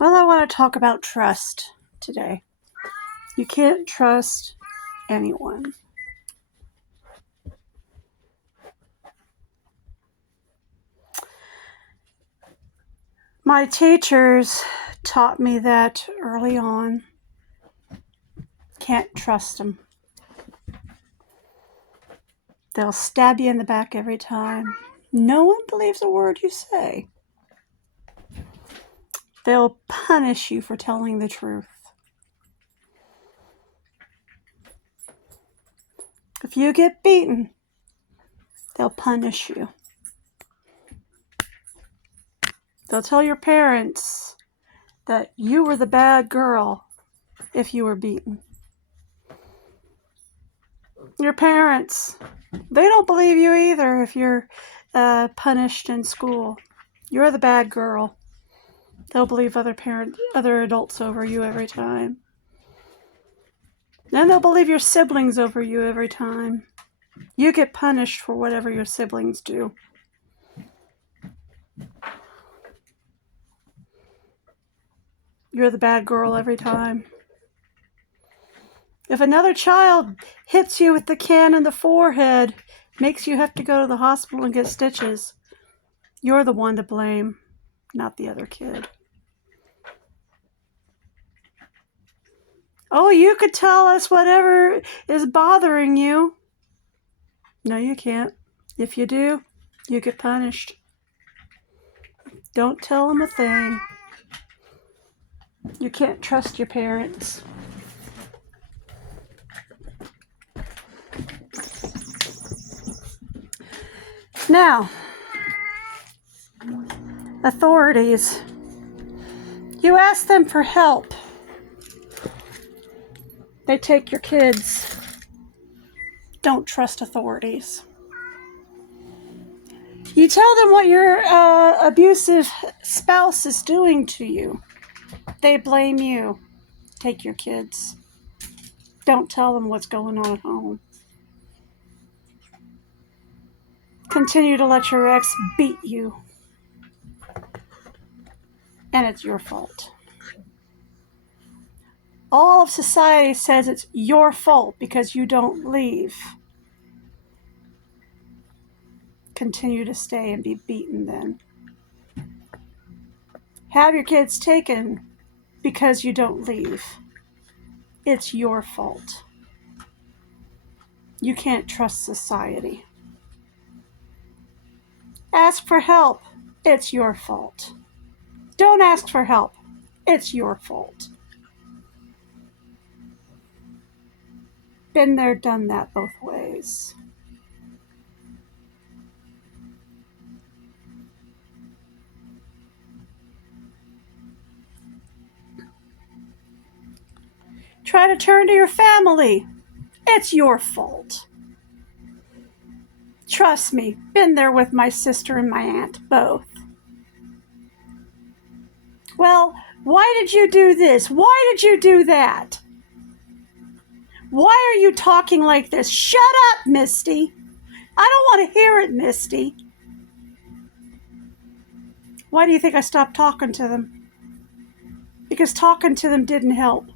Well, I want to talk about trust today. You can't trust anyone. My teachers taught me that early on. Can't trust them. They'll stab you in the back every time. No one believes a word you say. They'll punish you for telling the truth. If you get beaten, they'll punish you. They'll tell your parents that you were the bad girl if you were beaten. Your parents, they don't believe you either if you're punished in school. You're the bad girl. They'll believe other adults over you every time. Then they'll believe your siblings over you every time. You get punished for whatever your siblings do. You're the bad girl every time. If another child hits you with the can in the forehead, makes you have to go to the hospital and get stitches, you're the one to blame, not the other kid. Oh, you could tell us whatever is bothering you. No, you can't. If you do, you get punished. Don't tell them a thing. You can't trust your parents. Now, authorities. You ask them for help. They take your kids. Don't trust authorities. You tell them what your abusive spouse is doing to you. They blame you. Take your kids. Don't tell them what's going on at home. Continue to let your ex beat you. And it's your fault. All of society says it's your fault because you don't leave. Continue to stay and be beaten then. Have your kids taken because you don't leave. It's your fault. You can't trust society. Ask for help. It's your fault. Don't ask for help. It's your fault. Been there, done that both ways. Try to turn to your family. It's your fault. Trust me, been there with my sister and my aunt, both. Well, why did you do this? Why did you do that? Why are you talking like this? Shut up, Misty. I don't want to hear it, Misty. Why do you think I stopped talking to them? Because talking to them didn't help.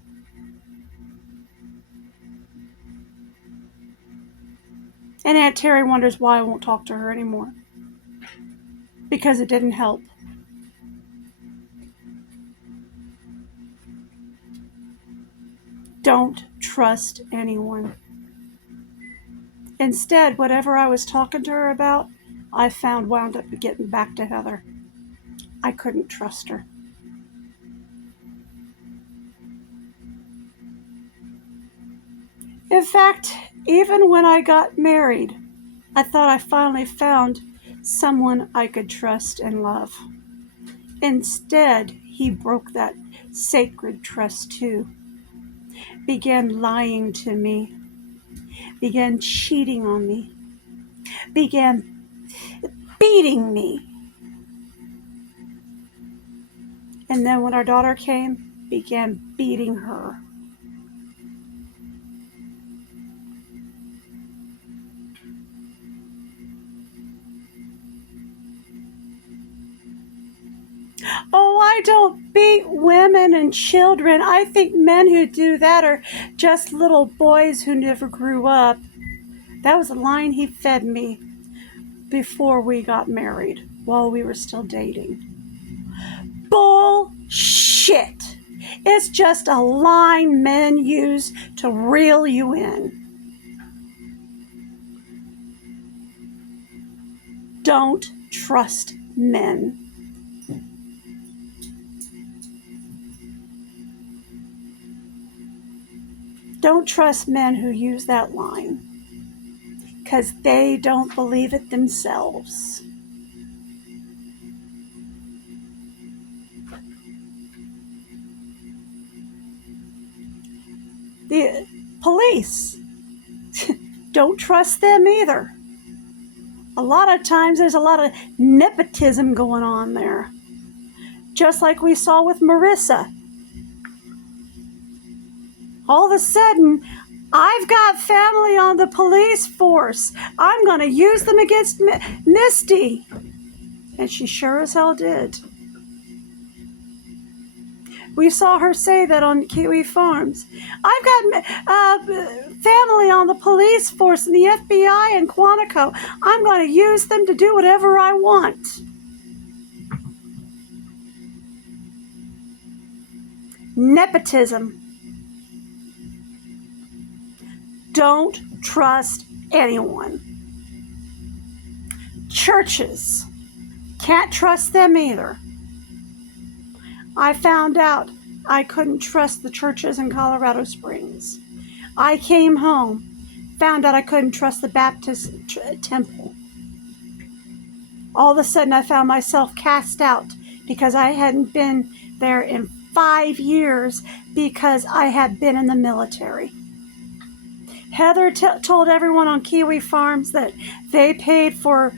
And Aunt Terry wonders why I won't talk to her anymore. Because it didn't help. Don't trust anyone. Instead, whatever I was talking to her about, I found wound up getting back to Heather. I couldn't trust her. In fact, even when I got married, I thought I finally found someone I could trust and love. Instead, he broke that sacred trust too. Began lying to me. Began cheating on me. Began beating me. And then when our daughter came, began beating her. Oh, I I don't beat women and children. I think men who do that are just little boys who never grew up. That was a line he fed me before we got married, while we were still dating. Bullshit. It's just a line men use to reel you in. Don't trust men. Don't trust men who use that line, because they don't believe it themselves. The police, don't trust them either. A lot of times there's a lot of nepotism going on there, just like we saw with Marissa. All of a sudden, I've got family on the police force. I'm going to use them against Misty. And she sure as hell did. We saw her say that on Kiwi Farms. I've got family on the police force and the FBI and Quantico. I'm going to use them to do whatever I want. Nepotism. Don't trust anyone. Churches. Can't trust them either. I found out I couldn't trust the churches in Colorado Springs. I came home, found out I couldn't trust the Baptist temple. All of a sudden I found myself cast out because I hadn't been there in 5 years because I had been in the military. Heather told everyone on Kiwi Farms that they paid for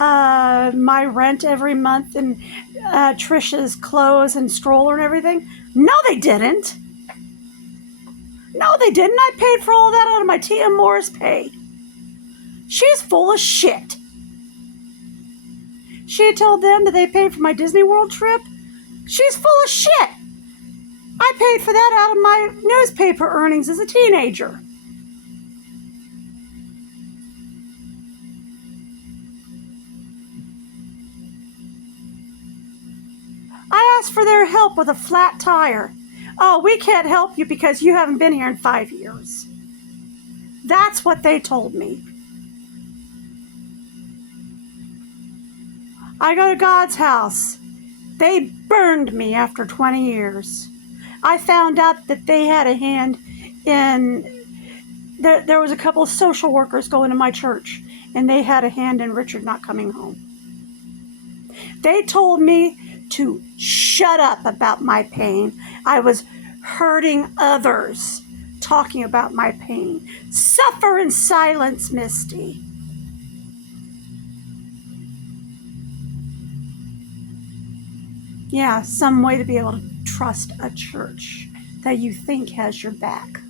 my rent every month and Trisha's clothes and stroller and everything. No, they didn't. No, they didn't. I paid for all that out of my Tia Moore's pay. She's full of shit. She told them that they paid for my Disney World trip. She's full of shit. I paid for that out of my newspaper earnings as a teenager. I asked for their help with a flat tire. Oh, we can't help you because you haven't been here in 5 years. That's what they told me. I go to God's house. They burned me after 20 years. I found out that they had a hand in... There was a couple of social workers going to my church, and they had a hand in Richard not coming home. They told me to shut up about my pain. I was hurting others, talking about my pain. Suffer in silence, Misty. Yeah, some way to be able to trust a church that you think has your back.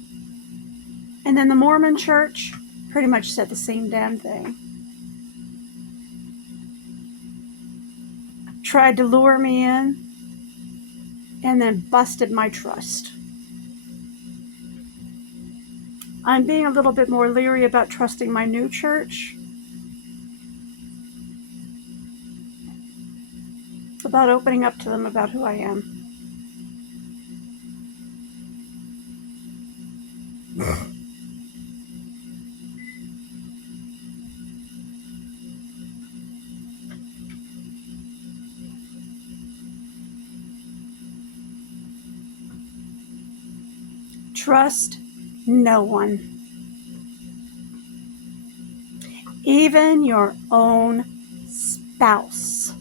And then the Mormon church pretty much said the same damn thing. Tried to lure me in, and then busted my trust. I'm being a little bit more leery about trusting my new church, about opening up to them about who I am. Trust no one. Even your own spouse.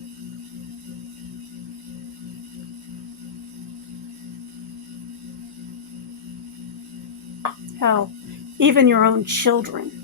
Hell, even your own children.